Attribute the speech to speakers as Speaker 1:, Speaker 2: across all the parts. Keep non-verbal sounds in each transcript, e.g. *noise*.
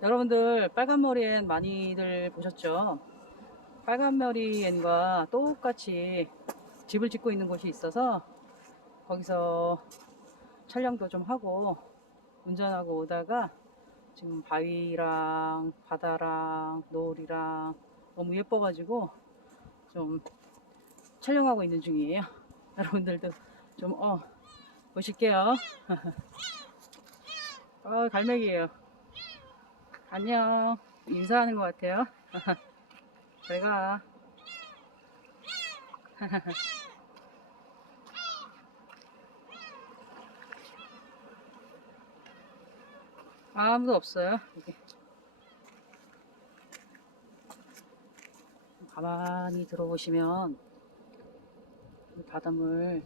Speaker 1: 여러분들 빨간머리엔 많이들 보셨죠? 빨간머리엔과 똑같이 집을 짓고 있는 곳이 있어서 거기서 촬영도 좀 하고 운전하고 오다가 지금 바위랑 바다랑 노을이랑 너무 예뻐가지고 좀 촬영하고 있는 중이에요. *laughs* 여러분들도 좀 어, 보실게요. *laughs* 어, 갈매기예요. 안녕. 인사하는 것 같아요. *laughs* 잘 가. *laughs* 아무도 없어요. 여기. 가만히 들어보시면 이 바닷물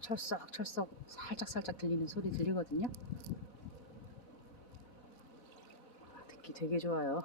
Speaker 1: 철썩 철썩 살짝 살짝 들리는 소리 들리거든요. 아, 듣기 되게 좋아요.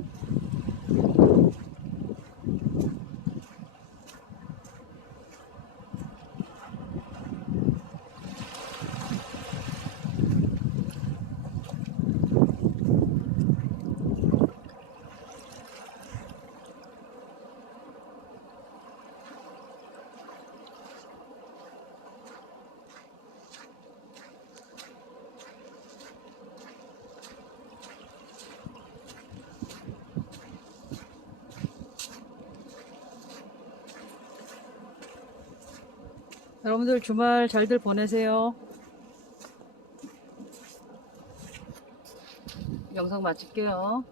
Speaker 1: 여러분들 주말 잘들 보내세요. 영상 마칠게요.